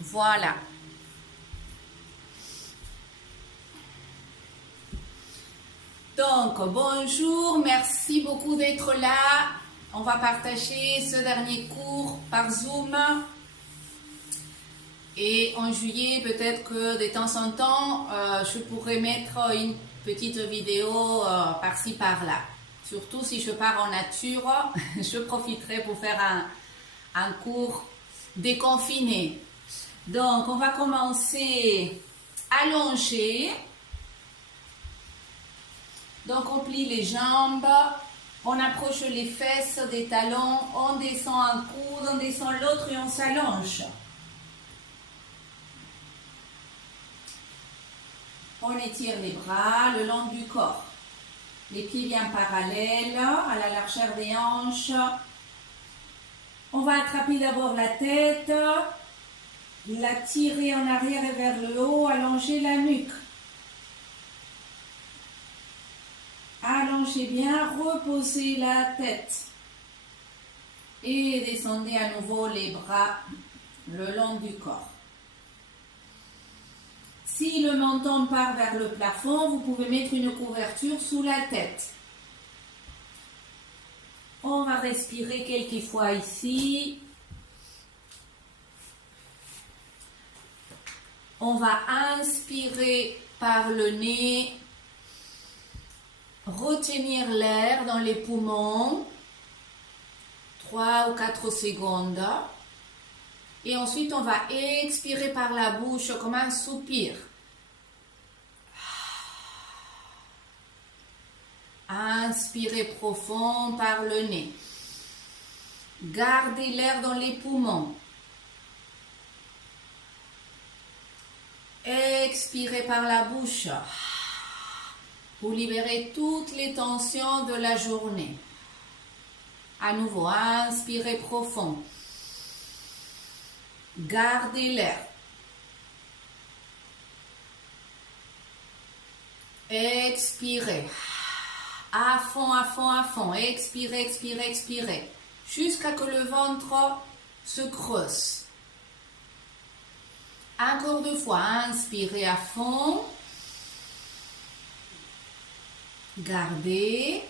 Voilà. Donc, bonjour, merci beaucoup d'être là. On va partager ce dernier cours par Zoom. Et en juillet, peut-être que de temps en temps, je pourrais mettre une petite vidéo par-ci, par-là. Surtout si je pars en nature, je profiterai pour faire un cours déconfiné. Donc, on va commencer allongé. Donc, on plie les jambes, on approche les fesses des talons, on descend un coude, on descend l'autre et on s'allonge. On étire les bras le long du corps. Les pieds bien parallèles, à la largeur des hanches. On va attraper d'abord la tête, la tirer en arrière et vers le haut, allonger la nuque. Allongez bien, reposez la tête. Et descendez à nouveau les bras le long du corps. Si le menton part vers le plafond, vous pouvez mettre une couverture sous la tête. On va respirer quelques fois ici. On va inspirer par le nez. Retenir l'air dans les poumons, 3 ou 4 secondes. Et ensuite, on va expirer par la bouche comme un soupir. Inspirez profond par le nez. Gardez l'air dans les poumons. Expirez par la bouche. Pour libérer toutes les tensions de la journée. À nouveau, inspirez profond. Gardez l'air. Expirez. À fond, à fond, à fond. Expirez, expirez, expirez. Jusqu'à ce que le ventre se creuse. Encore 2 fois. Inspirez à fond. Gardez.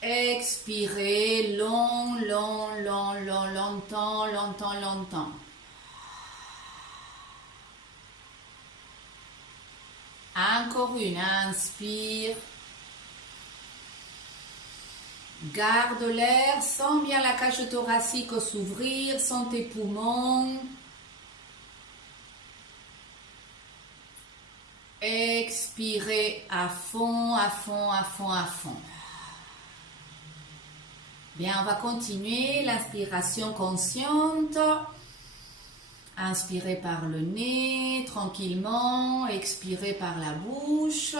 Expirez long, long, long, long, longtemps, longtemps, longtemps. Encore une, inspire. Garde l'air, sens bien la cage thoracique s'ouvrir, sens tes poumons. Expirez à fond, à fond, à fond, à fond. Bien, on va continuer l'inspiration consciente. Inspirez par le nez, tranquillement. Expirez par la bouche.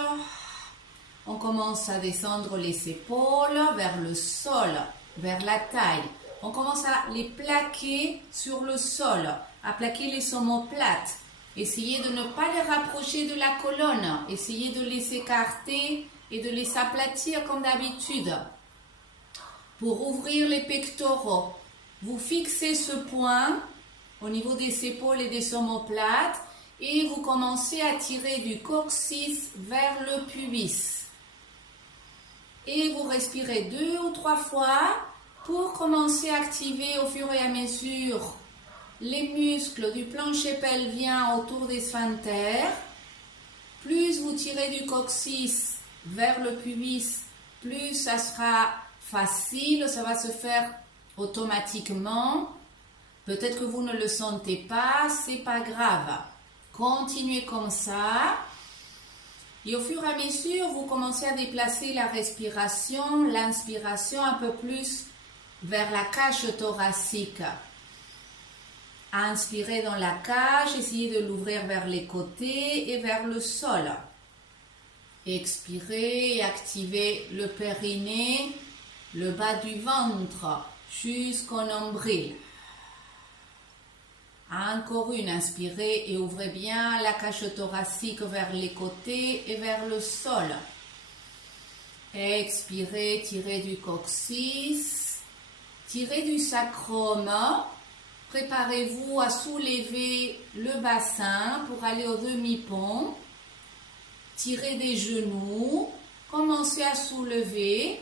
On commence à descendre les épaules vers le sol, vers la taille. On commence à les plaquer sur le sol, à plaquer les omoplates. Essayez de ne pas les rapprocher de la colonne. Essayez de les écarter et de les aplatir comme d'habitude. Pour ouvrir les pectoraux, vous fixez ce point au niveau des épaules et des omoplates et vous commencez à tirer du coccyx vers le pubis. Et vous respirez 2 ou 3 fois pour commencer à activer au fur et à mesure les muscles du plancher pelvien autour des sphincters. Plus vous tirez du coccyx vers le pubis, plus ça sera facile, ça va se faire automatiquement. Peut-être que vous ne le sentez pas, c'est pas grave. Continuez comme ça. Et au fur et à mesure, vous commencez à déplacer la respiration, l'inspiration un peu plus vers la cage thoracique. Inspirez dans la cage, essayez de l'ouvrir vers les côtés et vers le sol. Expirez et activez le périnée, le bas du ventre jusqu'au nombril. Encore une, inspirez et ouvrez bien la cage thoracique vers les côtés et vers le sol. Expirez, tirez du coccyx, Tirez du sacrum. Préparez-vous à soulever le bassin pour aller au demi-pont. Tirez des genoux. Commencez à soulever.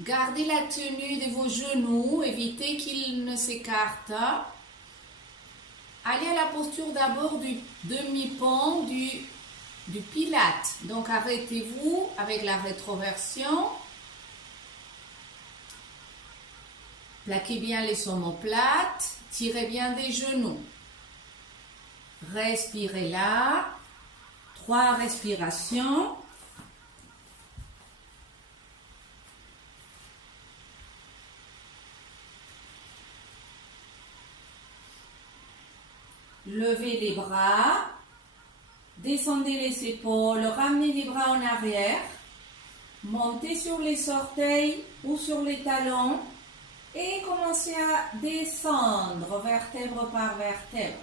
Gardez la tenue de vos genoux. Évitez qu'ils ne s'écartent. Allez à la posture d'abord du demi-pont du pilate. Donc arrêtez-vous avec la rétroversion. Plaquez bien les omoplates. Tirez bien des genoux. Respirez là. 3 respirations. Levez les bras, descendez les épaules, ramenez les bras en arrière, montez sur les orteils ou sur les talons et commencez à descendre vertèbre par vertèbre.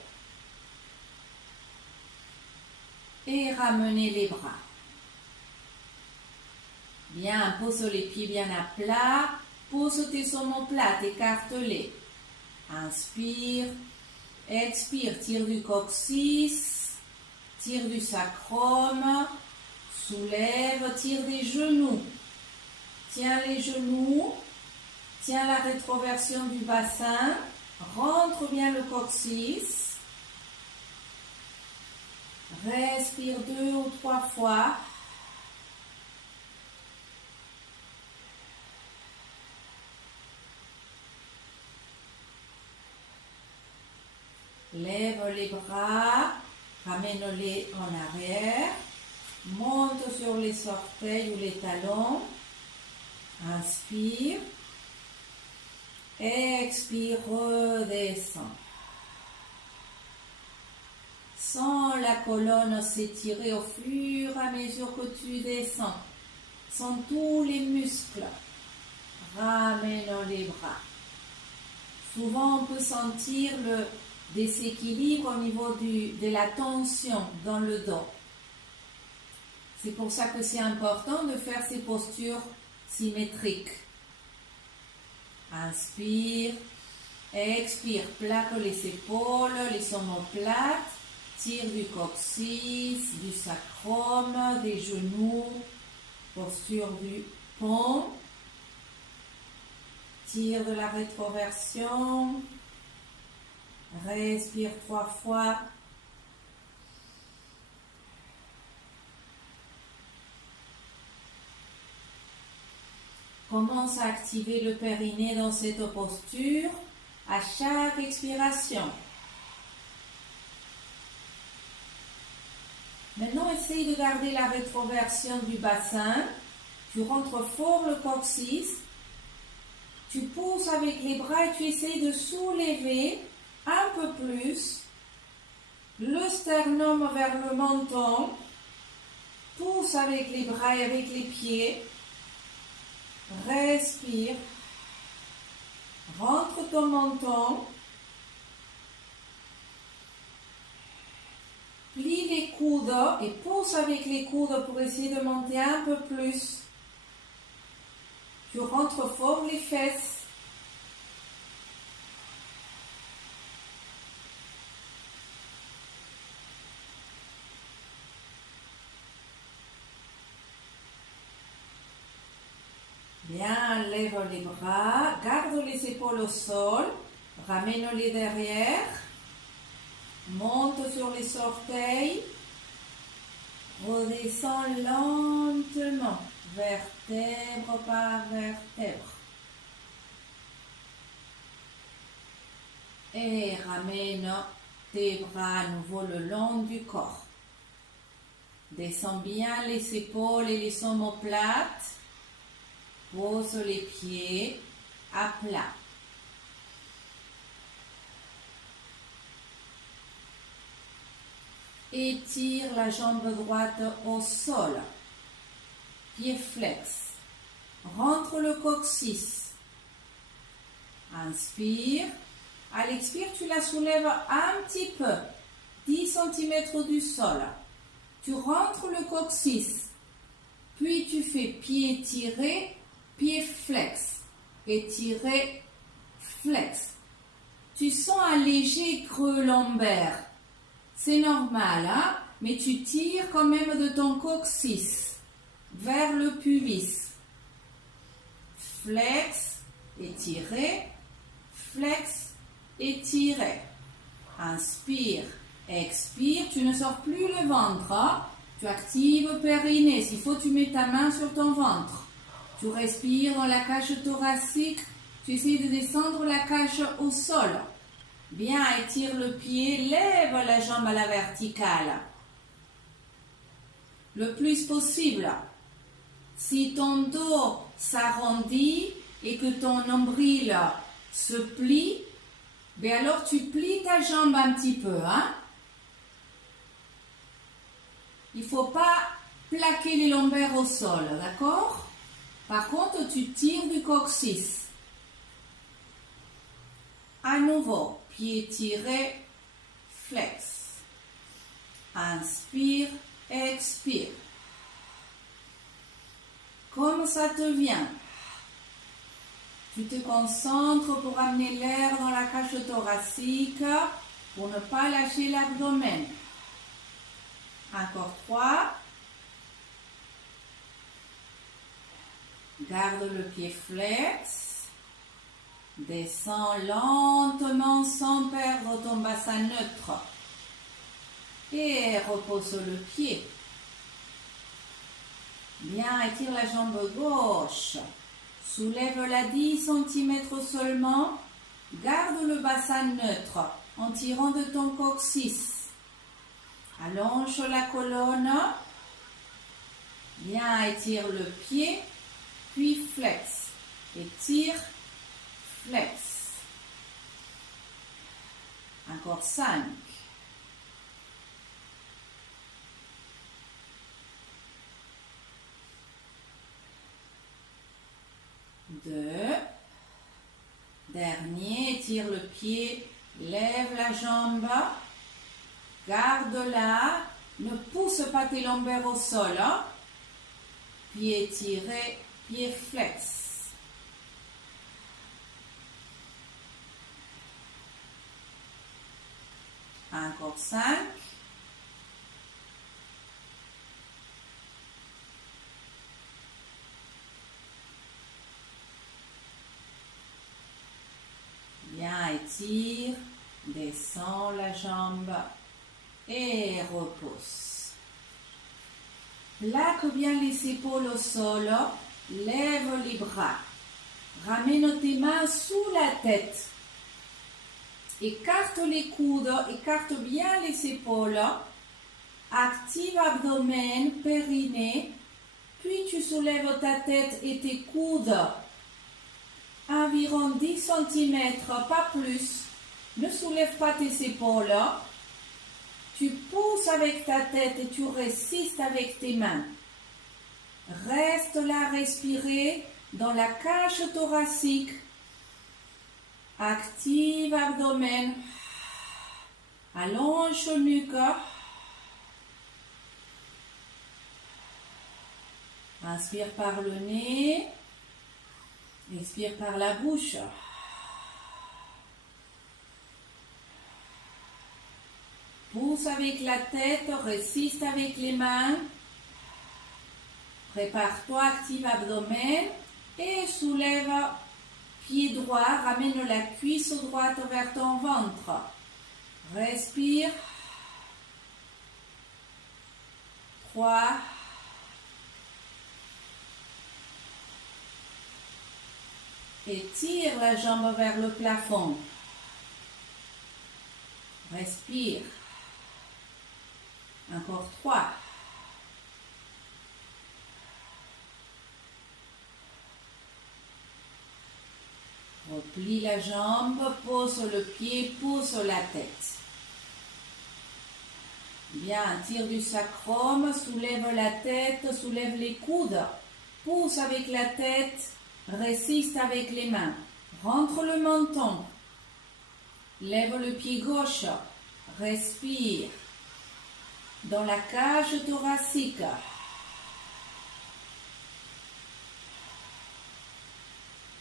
Et ramenez les bras. Bien, pose les pieds bien à plat, pose tes omoplates, écarte-les. Inspire. Expire, tire du coccyx, tire du sacrum, soulève, tire des genoux. Tiens les genoux, tiens la rétroversion du bassin, rentre bien le coccyx. Respire 2 ou 3 fois. Lève les bras, ramène-les en arrière, monte sur les orteils ou les talons, inspire, expire, redescends. Sens la colonne s'étirer au fur et à mesure que tu descends. Sens tous les muscles. Ramène les bras. Souvent on peut sentir le déséquilibre au niveau de la tension dans le dos. C'est pour ça que c'est important de faire ces postures symétriques. Inspire, expire, plaque les épaules, les omoplates, tire du coccyx, du sacrum, des genoux, posture du pont, tire de la rétroversion. Respire 3 fois. Commence à activer le périnée dans cette posture à chaque expiration. Maintenant, essaye de garder la rétroversion du bassin. Tu rentres fort le coccyx. Tu pousses avec les bras et tu essayes de soulever un peu plus le sternum vers le menton. Pousse avec les bras et avec les pieds. Respire. Rentre ton menton. Plie les coudes et pousse avec les coudes pour essayer de monter un peu plus. Tu rentres fort les fesses. Bien, lève les bras, garde les épaules au sol, ramène-les derrière, monte sur les orteils, redescends lentement, vertèbre par vertèbre. Et ramène tes bras à nouveau le long du corps. Descends bien les épaules et les omoplates. Pose les pieds à plat. Étire la jambe droite au sol. Pied flex. Rentre le coccyx. Inspire. À l'expire, tu la soulèves un petit peu. 10 cm du sol. Tu rentres le coccyx. Puis tu fais pied tiré, pied flex. étiré, flex. Tu sens un léger creux lombaire. C'est normal, hein? Mais tu tires quand même de ton coccyx vers le pubis. Flex, étiré, flex, étiré. Inspire, expire. Tu ne sors plus le ventre, hein? Tu actives le périnée. S'il faut, tu mets ta main sur ton ventre. Tu respires dans la cage thoracique. Tu essaies de descendre la cage au sol. Bien, étire le pied, lève la jambe à la verticale. Le plus possible. Si ton dos s'arrondit et que ton nombril se plie, bien alors tu plies ta jambe un petit peu, hein? Il ne faut pas plaquer les lombaires au sol, d'accord? Par contre, tu tires du coccyx. À nouveau, pied tiré, flex. Inspire, expire. Comme ça te vient. Tu te concentres pour amener l'air dans la cage thoracique pour ne pas lâcher l'abdomen. Encore 3. Garde le pied flex. Descends lentement sans perdre ton bassin neutre. Et repose le pied. Bien, étire la jambe gauche. Soulève-la 10 cm seulement. Garde le bassin neutre en tirant de ton coccyx. Allonge la colonne. Bien, étire le pied, puis flex. Étire, flex. Encore 5. Dernier, étire le pied, lève la jambe, garde-la, ne pousse pas tes lombaires au sol, hein? Pied étiré, pied flex. Encore 5. Bien, étire, descends la jambe et repose. Plaque bien les épaules au sol, lève les bras. Ramène tes mains sous la tête. Écarte les coudes, écarte bien les épaules. Active abdomen, périnée. Puis tu soulèves ta tête et tes coudes. Environ 10 cm, pas plus. Ne soulève pas tes épaules. Tu pousses avec ta tête et tu résistes avec tes mains. Reste là, respirer dans la cage thoracique. Active abdomen. Allonge nuque. Inspire par le nez. Expire par la bouche. Pousse avec la tête, résiste avec les mains. Prépare-toi, active abdomen et soulève pied droit. Ramène la cuisse droite vers ton ventre. Respire. 3. Étire la jambe vers le plafond. Respire. Encore 3. Replie la jambe, pose le pied, pose la tête. Bien, tire du sacrum, soulève la tête, soulève les coudes. Pousse avec la tête. Résiste avec les mains. Rentre le menton. Lève le pied gauche. Respire. Dans la cage thoracique.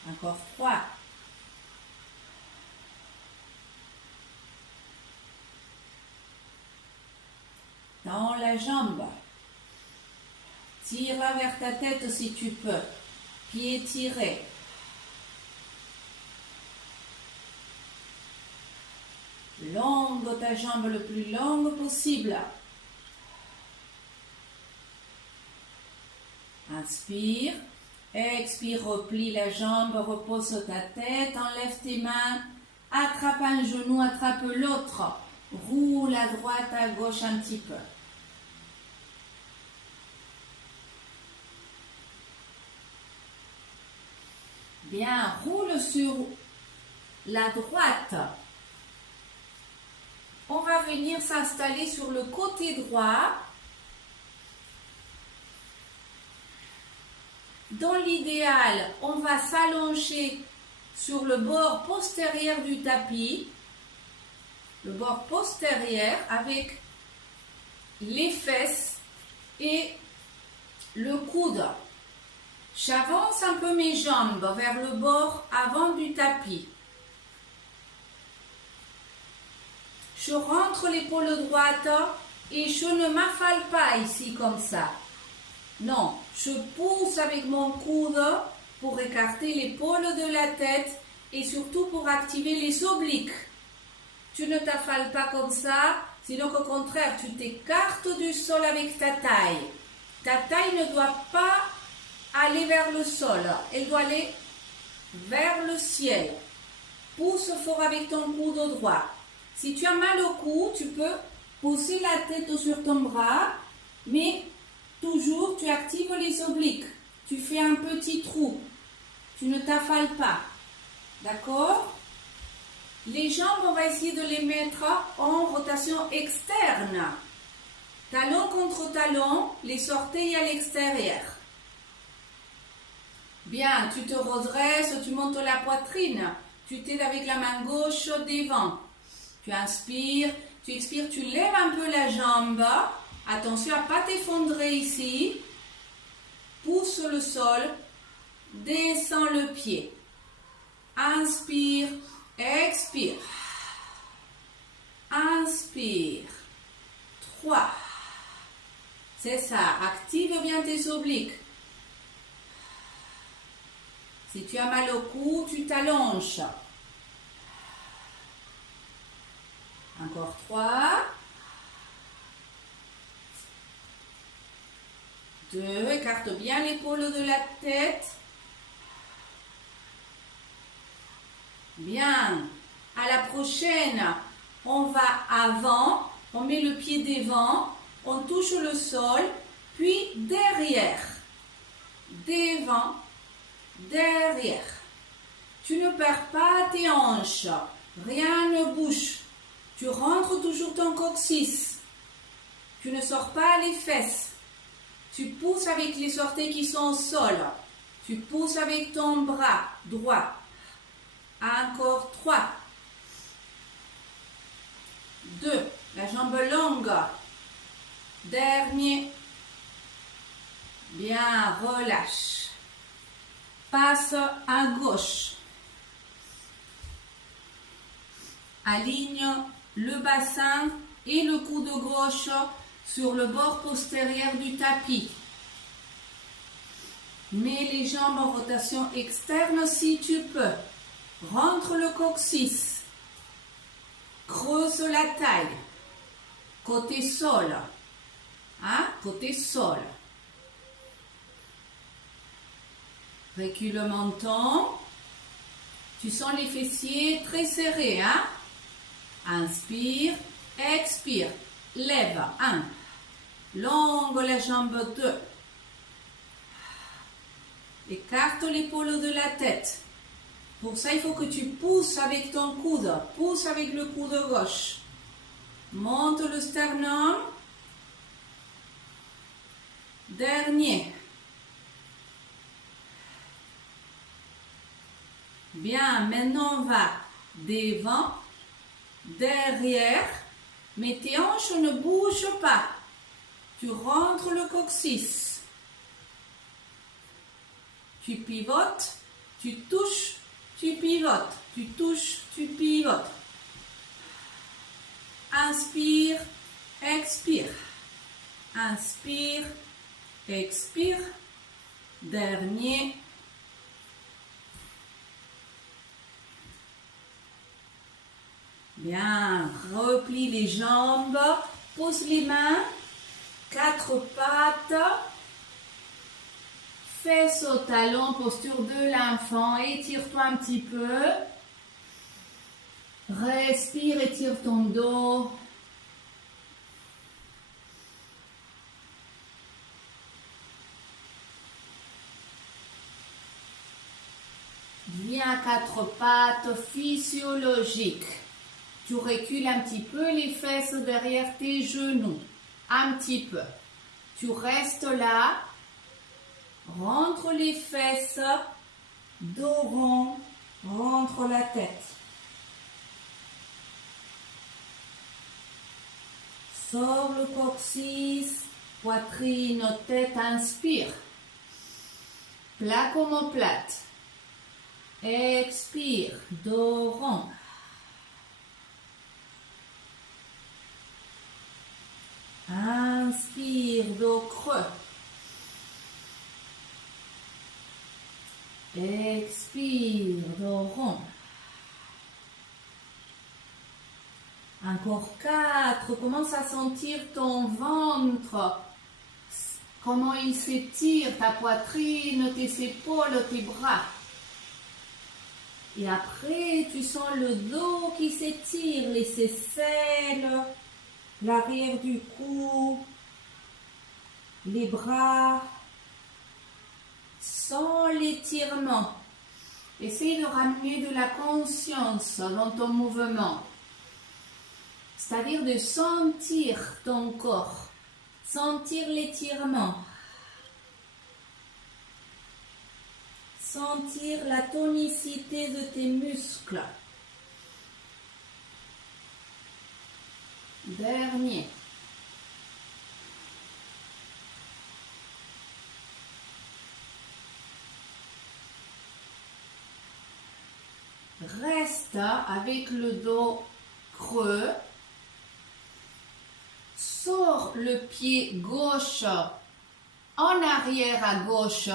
Encore 3. Dans la jambe. Tire-la vers ta tête si tu peux. Pied tiré. Longue ta jambe le plus longue possible. Inspire. Expire, replie la jambe, repose ta tête, enlève tes mains, attrape un genou, attrape l'autre. Roule à droite, à gauche un petit peu. Bien, roule sur la droite. On va venir s'installer sur le côté droit. Dans l'idéal, on va s'allonger sur le bord postérieur du tapis. Le bord postérieur avec les fesses et le coude. J'avance un peu mes jambes vers le bord avant du tapis. Je rentre l'épaule droite et je ne m'affale pas ici comme ça. Non, je pousse avec mon coude pour écarter l'épaule de la tête et surtout pour activer les obliques. Tu ne t'affales pas comme ça, sinon au contraire, tu t'écartes du sol avec ta taille. Ta taille ne doit pas aller vers le sol, elle doit aller vers le ciel. Pousse fort avec ton coude droit. Si tu as mal au cou, tu peux pousser la tête sur ton bras, mais toujours tu actives les obliques. Tu fais un petit trou. Tu ne t'affales pas. D'accord? Les jambes, on va essayer de les mettre en rotation externe. Talon contre talon, les orteils à l'extérieur. Bien, tu te redresses, tu montes la poitrine. Tu t'aides avec la main gauche devant. Tu inspires, tu expires, tu lèves un peu la jambe. Attention à ne pas t'effondrer ici. Pousse le sol. Descends le pied. Inspire, expire. Inspire. 3. C'est ça. Active bien tes obliques. Si tu as mal au cou, tu t'allonges. Encore 3. 2. Écarte bien l'épaule de la tête. Bien. À la prochaine, on va avant. On met le pied devant. On touche le sol. Puis derrière. Devant. Derrière. Tu ne perds pas tes hanches. Rien ne bouge. Tu rentres toujours ton coccyx. Tu ne sors pas les fesses. Tu pousses avec les orteils qui sont au sol. Tu pousses avec ton bras droit. Encore 3. 2. La jambe longue. Dernier. Bien, relâche. Passe à gauche. Aligne le bassin et le coude gauche sur le bord postérieur du tapis. Mets les jambes en rotation externe si tu peux. Rentre le coccyx. Creuse la taille. Côté sol. Hein? Côté sol. Recule le menton. Tu sens les fessiers très serrés. Hein? Inspire. Expire. Lève. 1. Longue la jambe. 2. Écarte l'épaule de la tête. Pour ça, il faut que tu pousses avec ton coude. Pousse avec le coude gauche. Monte le sternum. Dernier. Bien, maintenant on va devant, derrière, mais tes hanches ne bougent pas. Tu rentres le coccyx. Tu pivotes Tu touches, tu pivotes. Tu touches, tu pivotes. Inspire, expire. Inspire, expire. Dernier. Bien, replie les jambes, pose les mains, quatre pattes, fesses au talon, posture de l'enfant, étire-toi un petit peu. Respire, étire ton dos. Viens à quatre pattes, physiologique. Tu recules un petit peu les fesses derrière tes genoux. Un petit peu. Tu restes là. Rentre les fesses. Dos rond. Rentre la tête. Sors le coccyx. Poitrine, tête, inspire. Plaque omoplate. Expire. Dos rond. Inspire, dos creux. Expire, dos rond. Encore 4. Commence à sentir ton ventre. Comment il s'étire, ta poitrine, tes épaules, tes bras. Et après, tu sens le dos qui s'étire, les aisselles. L'arrière du cou, les bras, sans l'étirement. Essaye de ramener de la conscience dans ton mouvement. C'est-à-dire de sentir ton corps, sentir l'étirement. Sentir la tonicité de tes muscles. Dernier. Reste avec le dos creux. Sors le pied gauche en arrière à gauche.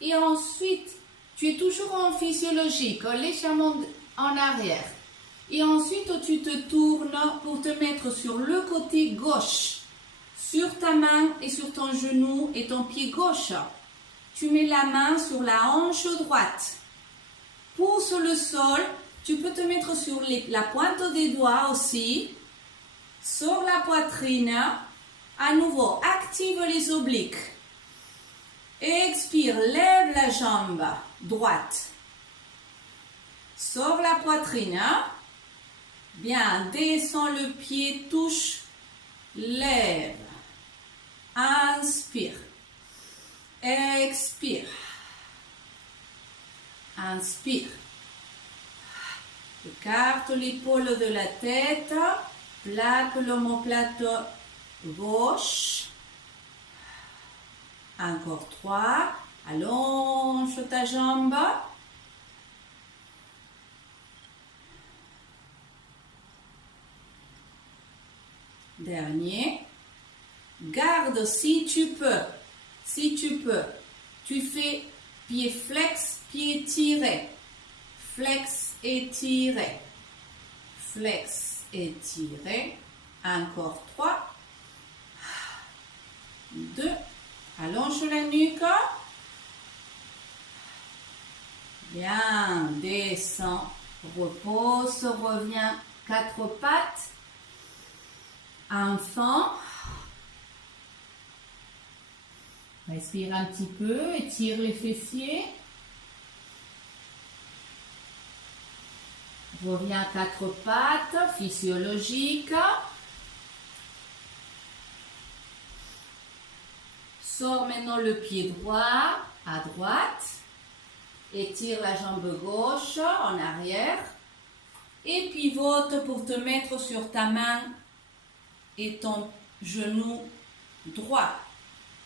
Et ensuite, tu es toujours en physiologique, légèrement en arrière. Et ensuite, tu te tournes pour te mettre sur le côté gauche, sur ta main et sur ton genou et ton pied gauche. Tu mets la main sur la hanche droite. Pousse le sol. Tu peux te mettre sur la pointe des doigts aussi. Sur la poitrine. À nouveau, active les obliques. Expire, lève la jambe droite. Sur la poitrine. Bien, descends le pied, touche, lève. Inspire. Expire. Inspire. Écarte l'épaule de la tête. Plaque l'omoplate gauche. Encore 3. Allonge ta jambe. Dernier. Garde si tu peux. Tu fais pied flex, pied tiré. Flex et tiré. Flex et tiré. Encore 3. 2. Allonge la nuque. Bien, descends, repose, reviens, 4 pattes. Enfant. Respire un petit peu, étire les fessiers. Reviens à 4 pattes, physiologique. Sors maintenant le pied droit à droite. Étire la jambe gauche en arrière. Et pivote pour te mettre sur ta main et ton genou droit.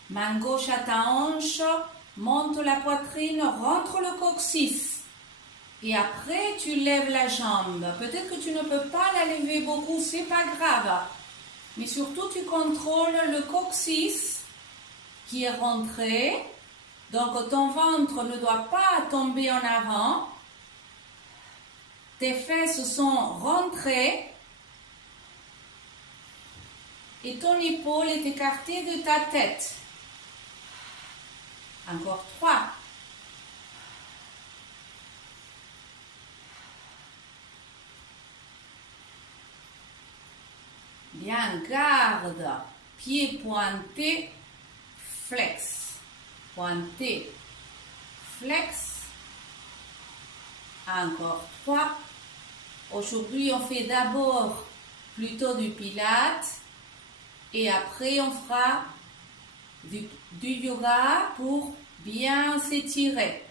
Main gauche à ta hanche, monte la poitrine, rentre le coccyx. Et après, tu lèves la jambe. Peut-être que tu ne peux pas la lever beaucoup, c'est pas grave. Mais surtout, tu contrôles le coccyx qui est rentré. Donc, ton ventre ne doit pas tomber en avant. Tes fesses sont rentrées. Et ton épaule est écartée de ta tête. Encore 3. Bien, garde. Pied pointé, flex. Pointé, flex. Encore 3. Aujourd'hui, on fait d'abord plutôt du pilates. Et après, on fera du yoga pour bien s'étirer.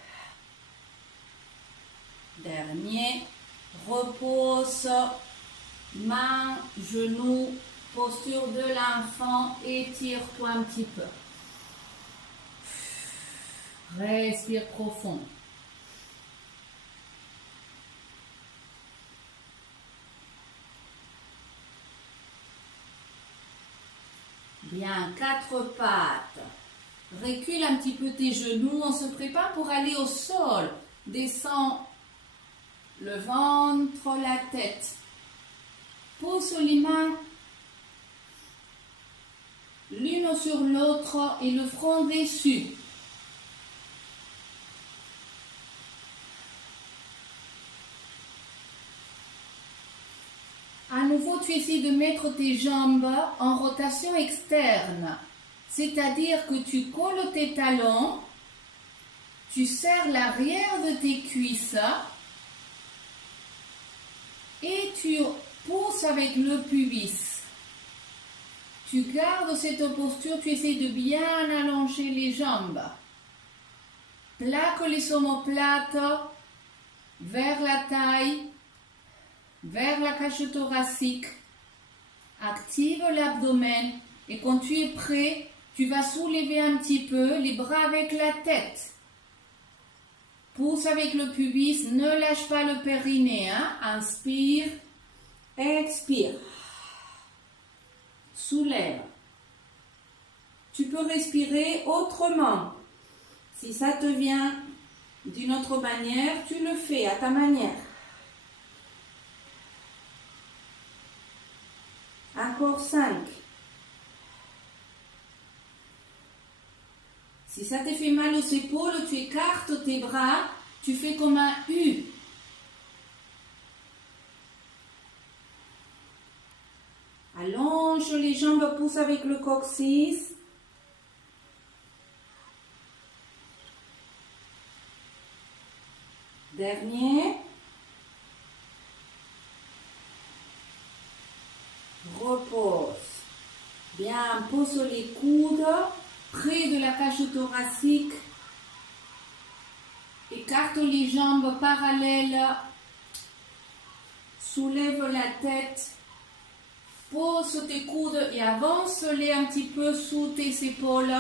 Dernier, repose, main, genoux, posture de l'enfant, étire-toi un petit peu. Respire profond. Bien, 4 pattes. Recule un petit peu tes genoux. On se prépare pour aller au sol. Descends le ventre, la tête. Pose les mains l'une sur l'autre et le front dessus. À nouveau, tu essaies de mettre tes jambes en rotation externe, c'est-à-dire que tu colles tes talons, tu serres l'arrière de tes cuisses et tu pousses avec le pubis. Tu gardes cette posture, tu essaies de bien allonger les jambes. Plaque les omoplates vers la taille, vers la cage thoracique, active l'abdomen et quand tu es prêt, tu vas soulever un petit peu les bras avec la tête. Pousse avec le pubis, ne lâche pas le périnée. Inspire, expire. Soulève. Tu peux respirer autrement. Si ça te vient d'une autre manière, tu le fais à ta manière. Encore 5. Si ça te fait mal aux épaules, tu écartes tes bras, tu fais comme un U. Allonge les jambes, pousse avec le coccyx. Dernier. Repose. Bien, pose les coudes près de la cage thoracique. Écarte les jambes parallèles. Soulève la tête. Pose tes coudes et avance-les un petit peu sous tes épaules.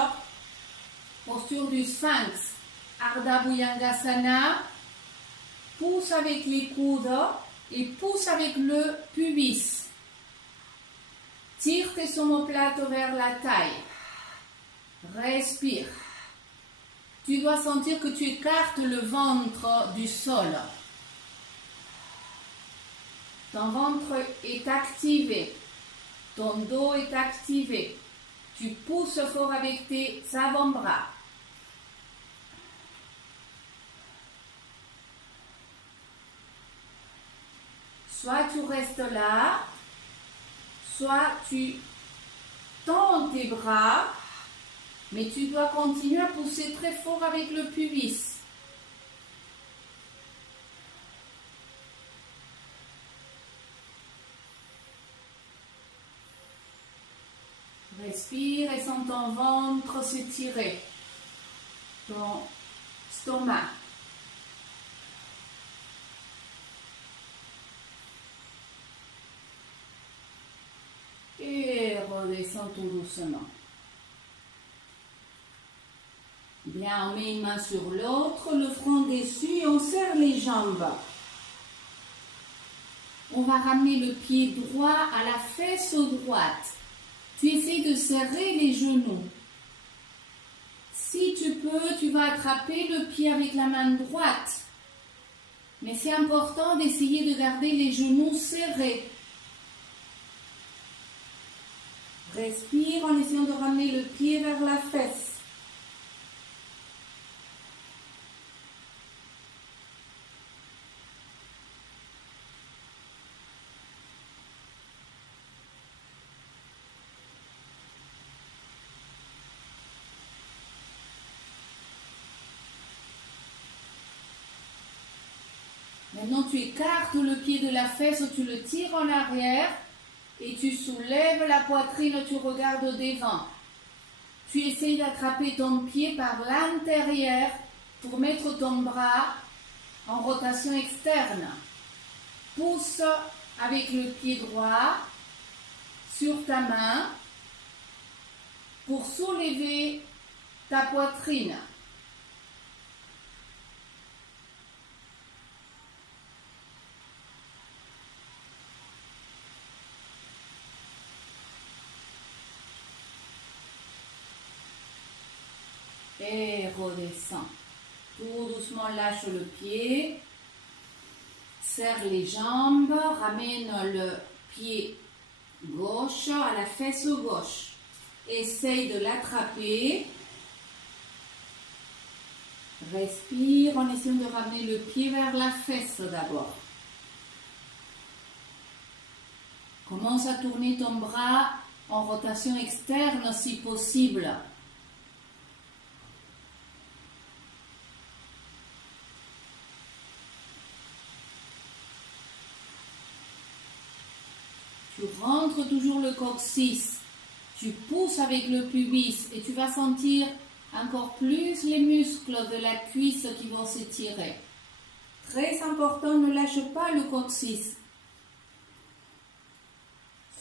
Posture du sphinx. Ardha Bhujangasana. Pousse avec les coudes et pousse avec le pubis. Tire tes omoplates vers la taille. Respire. Tu dois sentir que tu écartes le ventre du sol. Ton ventre est activé. Ton dos est activé. Tu pousses fort avec tes avant-bras. Soit tu restes là, soit tu tends tes bras, mais tu dois continuer à pousser très fort avec le pubis. Respire et sens ton ventre s'étirer, ton stomac. Et redescends tout doucement. Bien, on met une main sur l'autre, le front dessus et on serre les jambes. On va ramener le pied droit à la fesse droite. Tu essaies de serrer les genoux. Si tu peux, tu vas attraper le pied avec la main droite. Mais c'est important d'essayer de garder les genoux serrés. Respire en essayant de ramener le pied vers la fesse. Maintenant, tu écartes le pied de la fesse, tu le tires en arrière et tu soulèves la poitrine, tu regardes devant. Tu essayes d'attraper ton pied par l'intérieur pour mettre ton bras en rotation externe. Pousse avec le pied droit sur ta main pour soulever ta poitrine. Et redescends. Tout doucement, lâche le pied. Serre les jambes. Ramène le pied gauche à la fesse gauche. Essaye de l'attraper. Respire en essayant de ramener le pied vers la fesse d'abord. Commence à tourner ton bras en rotation externe si possible. Tu rentres toujours le coccyx, tu pousses avec le pubis et tu vas sentir encore plus les muscles de la cuisse qui vont s'étirer. Très important, ne lâche pas le coccyx.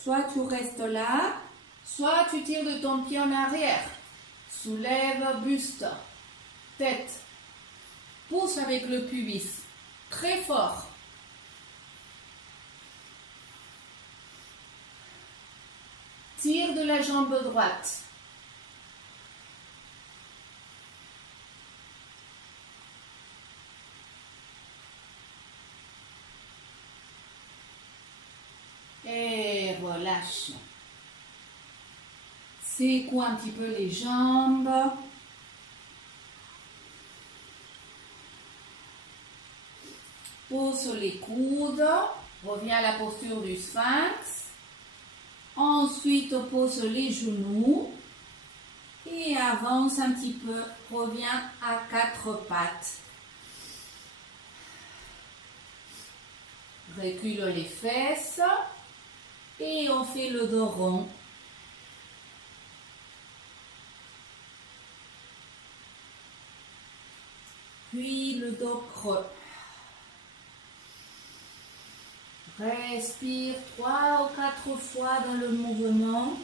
Soit tu restes là, soit tu tires de ton pied en arrière. Soulève buste, tête. Pousse avec le pubis, très fort. Tire de la jambe droite. Et relâche. Secoue un petit peu les jambes. Pose les coudes. Reviens à la posture du sphinx. Ensuite, pose les genoux et avance un petit peu. Reviens à quatre pattes. Recule les fesses et on fait le dos rond. Puis le dos creux. Respire 3 ou 4 fois dans le mouvement.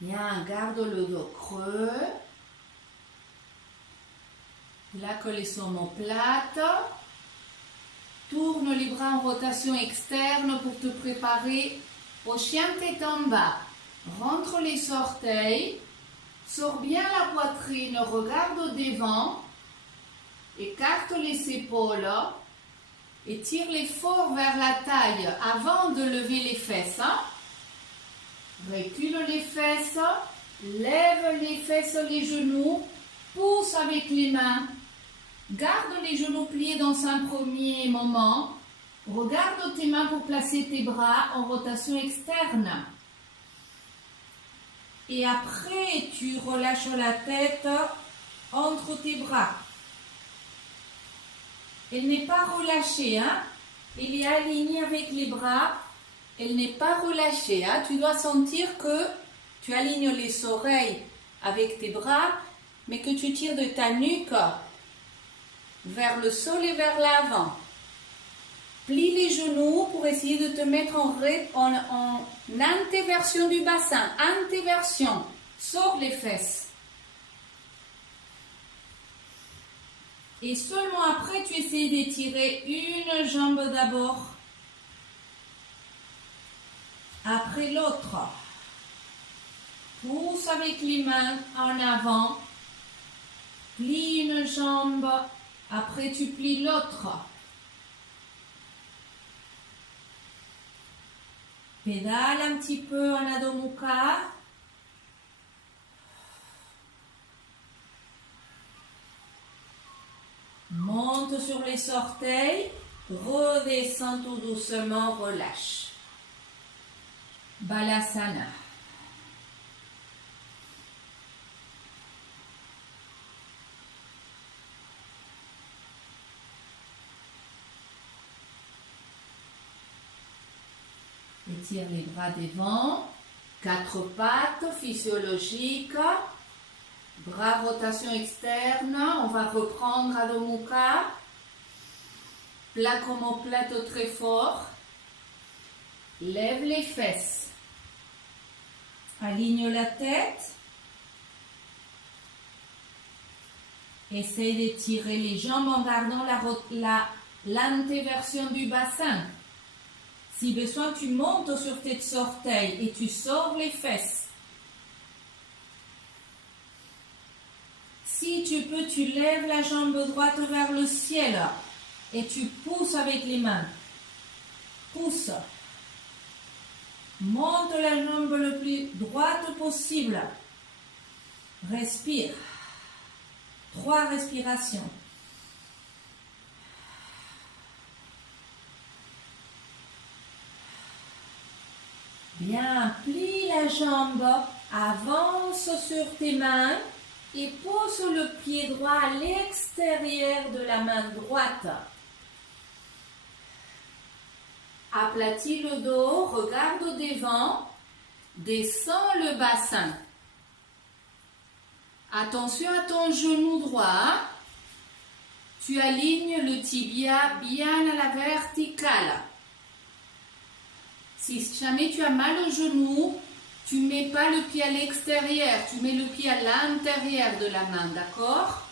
Bien, garde le dos creux. Plaque les omoplates. Tourne les bras en rotation externe pour te préparer au chien tête en bas. Rentre les orteils. Sors bien la poitrine, regarde devant. Écarte les épaules. Et tire-les fort vers la taille avant de lever les fesses. Recule les fesses. Lève les fesses, les genoux. Pousse avec les mains. Garde les genoux pliés dans un premier moment. Regarde tes mains pour placer tes bras en rotation externe. Et après, tu relâches la tête entre tes bras. Elle n'est pas relâchée, hein? Elle est alignée avec les bras. Elle n'est pas relâchée, hein? Tu dois sentir que tu alignes les oreilles avec tes bras, mais que tu tires de ta nuque vers le sol et vers l'avant. Plie les genoux pour essayer de te mettre en antéversion du bassin. Antéversion. Sors les fesses. Et seulement après, tu essaies d'étirer une jambe d'abord. Après l'autre. Pousse avec les mains en avant. Plie une jambe. Après, tu plies l'autre. Pédale un petit peu en Adho Mukha. Monte sur les orteils. Redescends tout doucement, relâche. Balasana. Étire les bras devant, 4 pattes physiologiques, bras rotation externe, on va reprendre Adho Mukha, plaque omoplate très fort, lève les fesses, aligne la tête, essaye d'étirer les jambes en gardant l'antéversion du bassin. Si besoin, tu montes sur tes orteils et tu sors les fesses. Si tu peux, tu lèves la jambe droite vers le ciel et tu pousses avec les mains. Pousse. Monte la jambe le plus droite possible. Respire. 3 respirations. Bien, plie la jambe, avance sur tes mains et pose le pied droit à l'extérieur de la main droite. Aplatis le dos, regarde au devant, descends le bassin. Attention à ton genou droit. Tu alignes le tibia bien à la verticale. Si jamais tu as mal au genou, tu ne mets pas le pied à l'extérieur, tu mets le pied à l'intérieur de la main, d'accord?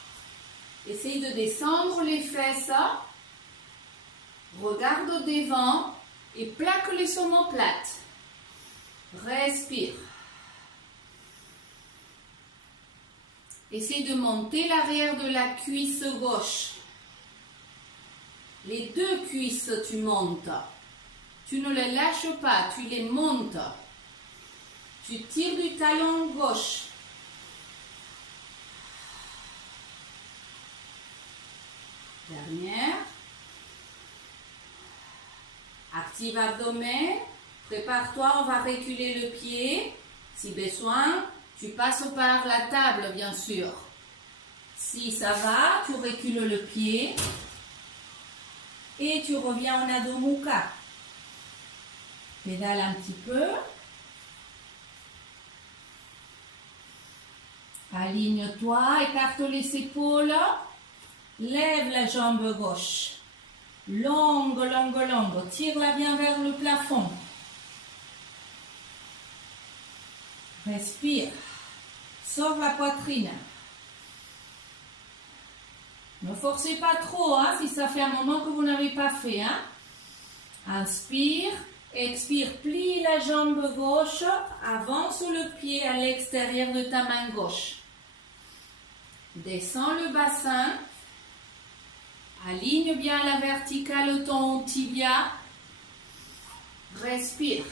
Essaye de descendre les fesses, regarde au devant et plaque les omoplates. Respire. Essaye de monter l'arrière de la cuisse gauche. Les 2 cuisses, tu montes. Tu ne les lâches pas, tu les montes. Tu tires du talon gauche. Dernière. Active abdomen. Prépare-toi, on va reculer le pied. Si besoin, tu passes par la table, bien sûr. Si ça va, tu recules le pied. Et tu reviens en Adho Mukha. Pédale un petit peu. Aligne-toi, écarte les épaules. Lève la jambe gauche. Longue, longue, longue. Tire-la bien vers le plafond. Respire. Sors la poitrine. Ne forcez pas trop, hein, si ça fait un moment que vous n'avez pas fait. Hein. Inspire. Expire, plie la jambe gauche, avance le pied à l'extérieur de ta main gauche. Descends le bassin, aligne bien à la verticale ton tibia. Respire.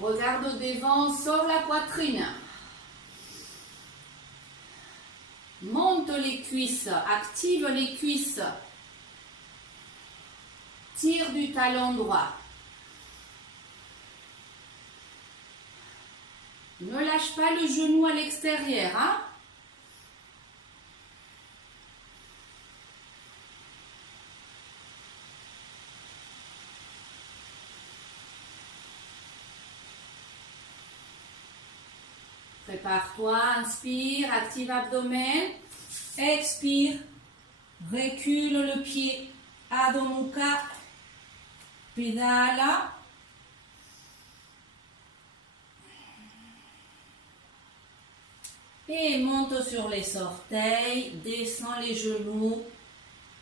Regarde au devant, sors la poitrine. Monte les cuisses, active les cuisses. Tire du talon droit. Ne lâche pas le genou à l'extérieur, hein? Prépare-toi, inspire, active abdomen. Expire, recule le pied. Adho Mukha, pédale. Et monte sur les orteils, descends les genoux,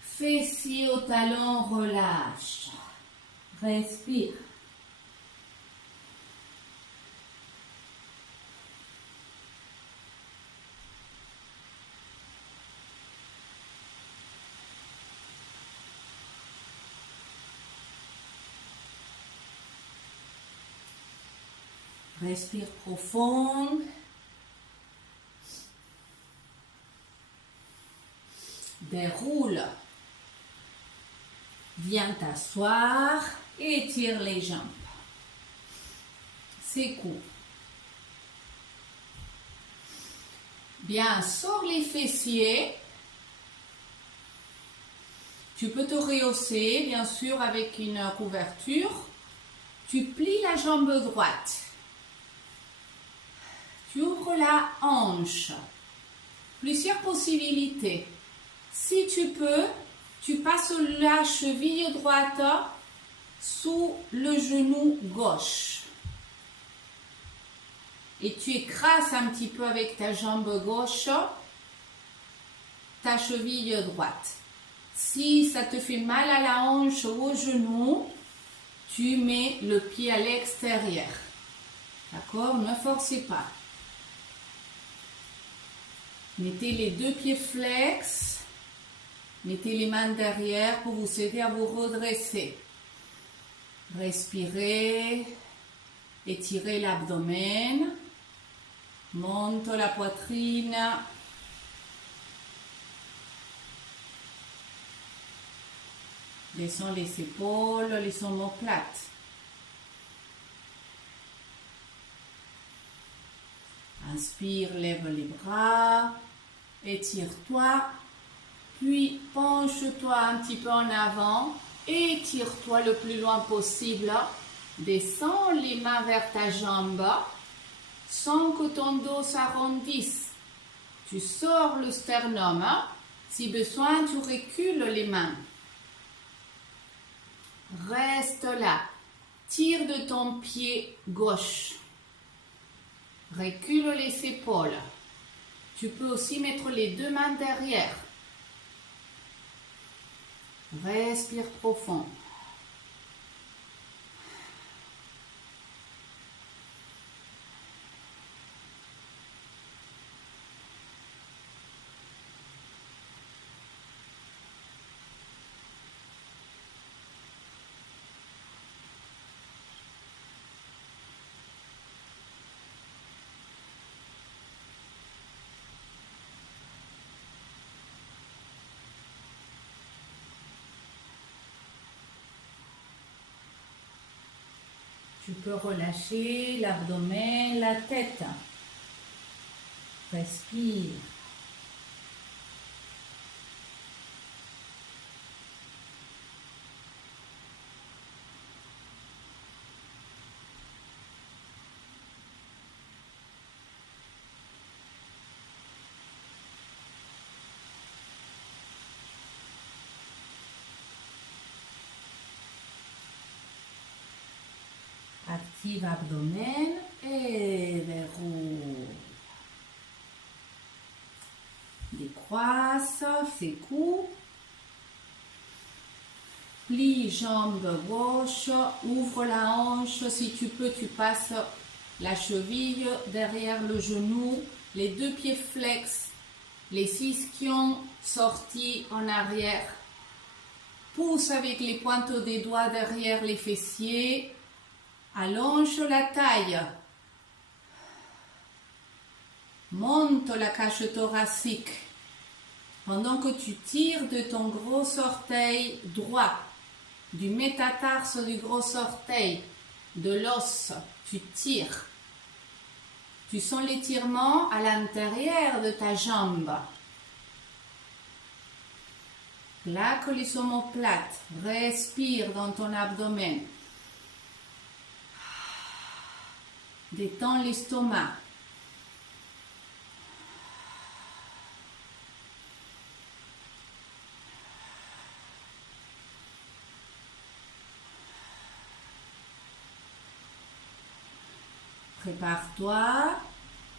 fessiers au talon, relâche. Respire. Respire profond. Déroule. Viens t'asseoir et étire les jambes. Secoue. Bien, sors les fessiers. Tu peux te rehausser, bien sûr, avec une couverture. Tu plies la jambe droite. Tu ouvres la hanche. Plusieurs possibilités. Si tu peux, tu passes la cheville droite sous le genou gauche. Et tu écrases un petit peu avec ta jambe gauche ta cheville droite. Si ça te fait mal à la hanche ou au genou, tu mets le pied à l'extérieur. D'accord? Ne forcez pas. Mettez les deux pieds flex. Mettez les mains derrière pour vous aider à vous redresser. Respirez. Étirez l'abdomen. Monte la poitrine. Descends les épaules, les omoplates. Inspire, lève les bras. Étire-toi. Puis penche-toi un petit peu en avant. Étire-toi le plus loin possible. Descends les mains vers ta jambe sans que ton dos s'arrondisse. Tu sors le sternum. Si besoin, tu recules les mains. Reste là. Tire de ton pied gauche. Recule les épaules. Tu peux aussi mettre les deux mains derrière. Respire profond. Tu peux relâcher l'abdomen, la tête. Respire. Active abdomen et verrouille. Décroisse, secoue. Plie jambe gauche, ouvre la hanche. Si tu peux, tu passes la cheville derrière le genou. Les deux pieds flex, les ischions sortis en arrière. Pousse avec les pointes des doigts derrière les fessiers. Allonge la taille. Monte la cage thoracique. Pendant que tu tires de ton gros orteil droit, du métatarse du gros orteil, de l'os, tu tires. Tu sens l'étirement à l'intérieur de ta jambe. Plaque les omoplates. Respire dans ton abdomen. Détends l'estomac. Prépare-toi.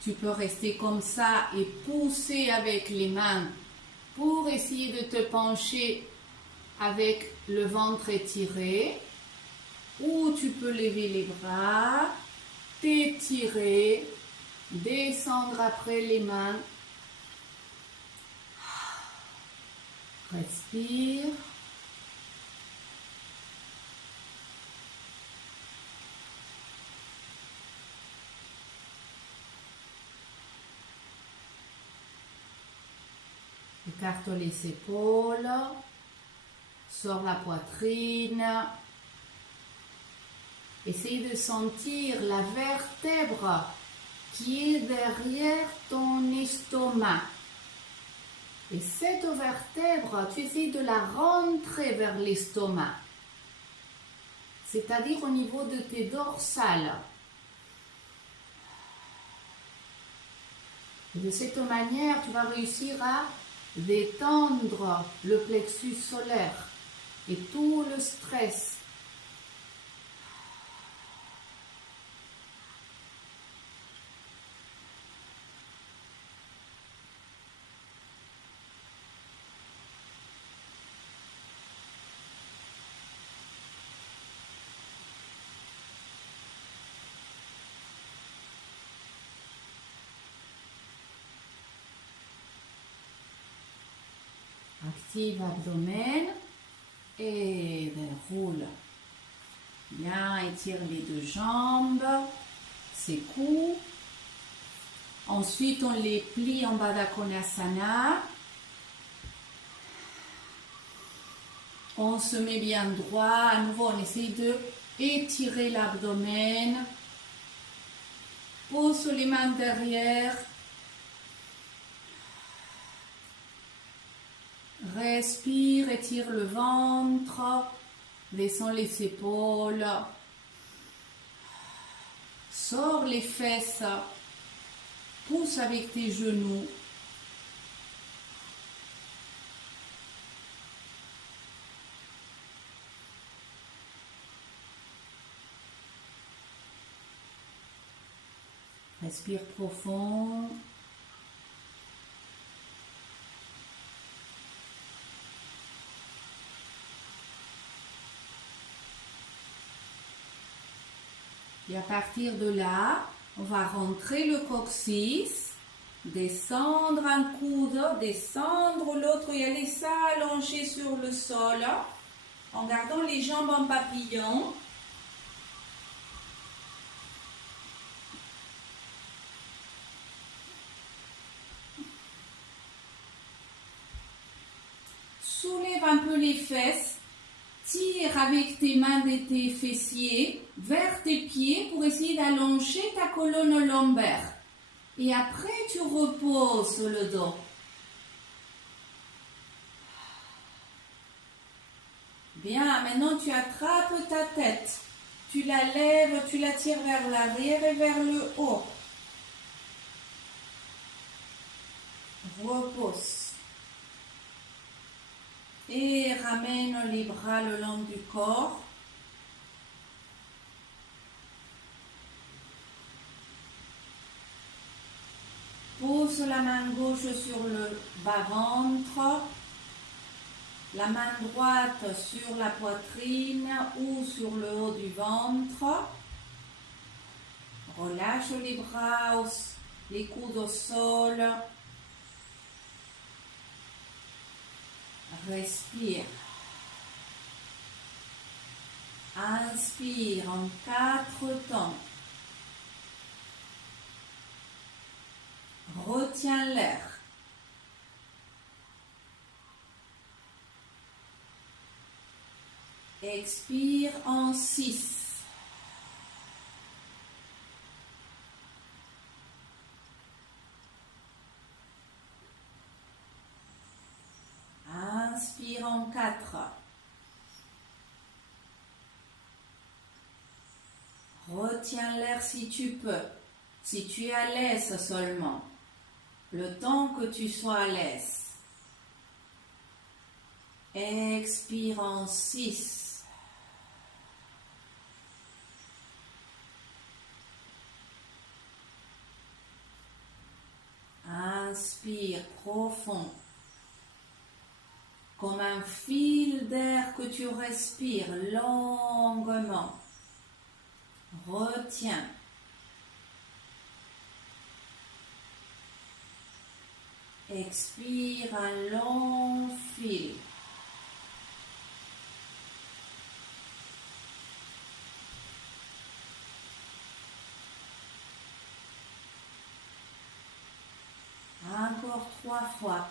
Tu peux rester comme ça et pousser avec les mains pour essayer de te pencher avec le ventre étiré. Ou tu peux lever les bras, t'étirer, descendre après les mains. Respire. Écarte les épaules, sors la poitrine. Essaye de sentir la vertèbre qui est derrière ton estomac. Et cette vertèbre, tu essayes de la rentrer vers l'estomac, c'est-à-dire au niveau de tes dorsales. Et de cette manière, tu vas réussir à détendre le plexus solaire et tout le stress. Active l'abdomen et déroule. Bien, étire les deux jambes, secoue. Ensuite, on les plie en Baddha Konasana. On se met bien droit. À nouveau, on essaye de étirer l'abdomen. Pose les mains derrière. Respire, étire le ventre, descends les épaules, sors les fesses, pousse avec tes genoux. Respire profond. Et à partir de là, on va rentrer le coccyx, descendre un coude, descendre l'autre et aller s'allonger sur le sol en gardant les jambes en papillon. Soulève un peu les fesses. Tire avec tes mains de tes fessiers vers tes pieds pour essayer d'allonger ta colonne lombaire. Et après, tu reposes le dos. Bien, maintenant tu attrapes ta tête. Tu la lèves, tu la tires vers l'arrière et vers le haut. Repose. Et ramène les bras le long du corps. Pose la main gauche sur le bas-ventre, la main droite sur la poitrine ou sur le haut du ventre. Relâche les bras, les coudes au sol. Respire. Inspire en 4 temps. Retiens l'air. Expire en 6. Inspire en 4. Retiens l'air si tu peux, si tu es à l'aise seulement, le temps que tu sois à l'aise. Expire en 6. profond, comme un fil d'air que tu respires longuement. Retiens. Expire un long fil. Encore 3 fois.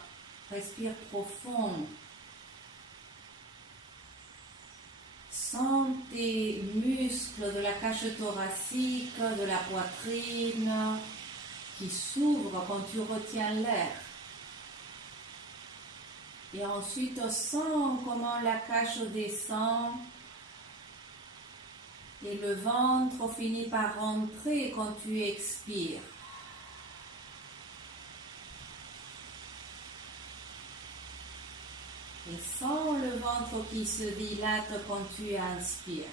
Respire profond. Sens tes muscles de la cage thoracique, de la poitrine qui s'ouvrent quand tu retiens l'air. Et ensuite, sens comment la cage descend et le ventre finit par rentrer quand tu expires. Et sens le ventre qui se dilate quand tu inspires.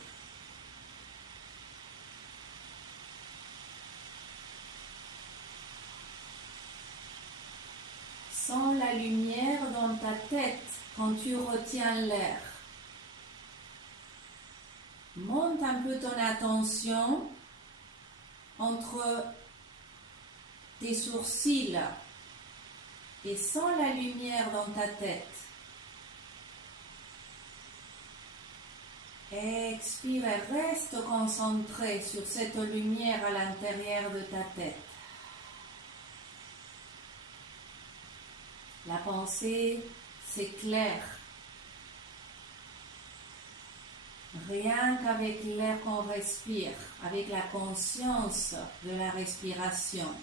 Sens la lumière dans ta tête quand tu retiens l'air. Monte un peu ton attention entre tes sourcils et sens la lumière dans ta tête. Expire et reste concentré sur cette lumière à l'intérieur de ta tête. La pensée s'éclaire. Rien qu'avec l'air qu'on respire, avec la conscience de la respiration.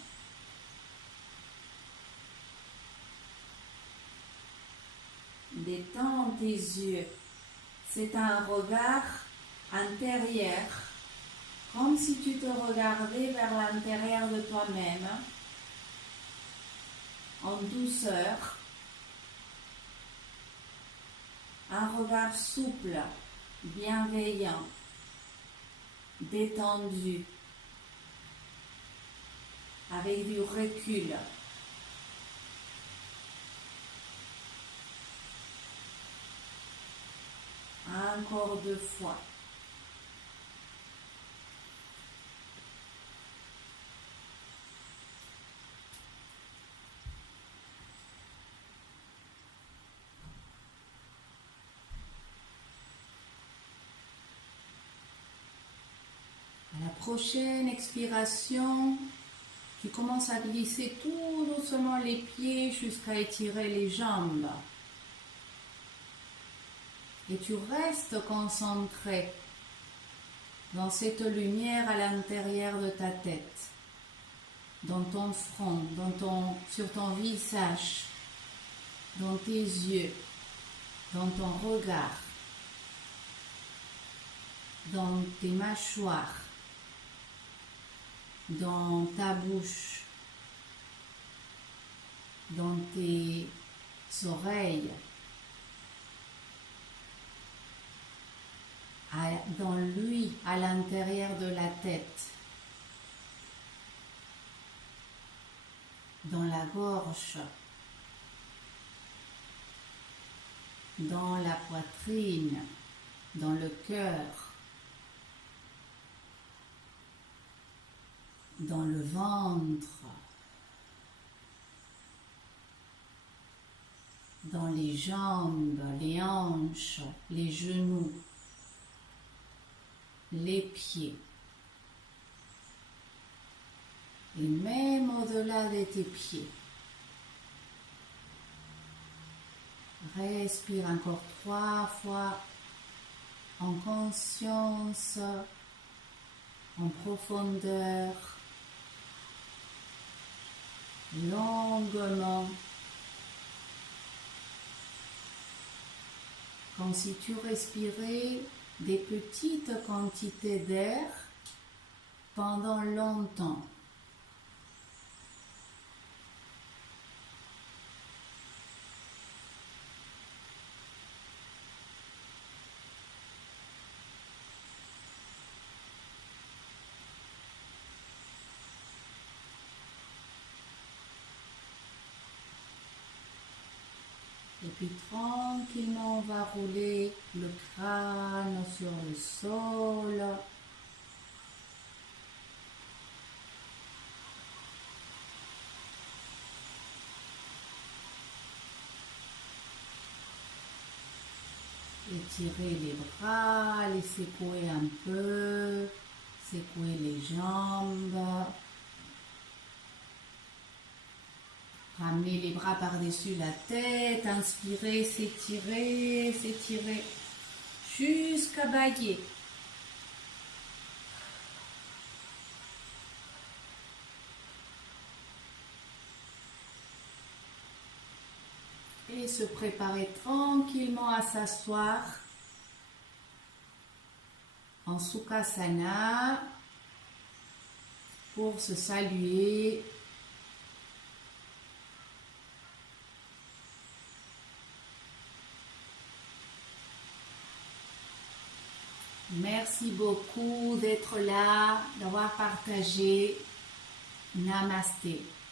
Détends tes yeux. C'est un regard intérieur, comme si tu te regardais vers l'intérieur de toi-même, en douceur. Un regard souple, bienveillant, détendu, avec du recul. Encore 2 fois. À la prochaine expiration, tu commences à glisser tout doucement les pieds jusqu'à étirer les jambes. Et tu restes concentré dans cette lumière à l'intérieur de ta tête, dans ton front, sur ton visage, dans tes yeux, dans ton regard, dans tes mâchoires, dans ta bouche, dans tes oreilles, dans lui, à l'intérieur de la tête, dans la gorge, dans la poitrine, dans le cœur, dans le ventre, dans les jambes, les hanches, les genoux, les pieds. Et même au-delà de tes pieds. Respire encore 3 fois en conscience, en profondeur, longuement, comme si tu respirais des petites quantités d'air pendant longtemps. Puis tranquillement, on va rouler le crâne sur le sol. Étirer les bras, les secouer un peu, secouer les jambes. Ramener les bras par-dessus la tête, inspirer, s'étirer, s'étirer, jusqu'à bailler. Et se préparer tranquillement à s'asseoir en Sukhasana pour se saluer. Merci beaucoup d'être là, d'avoir partagé. Namasté.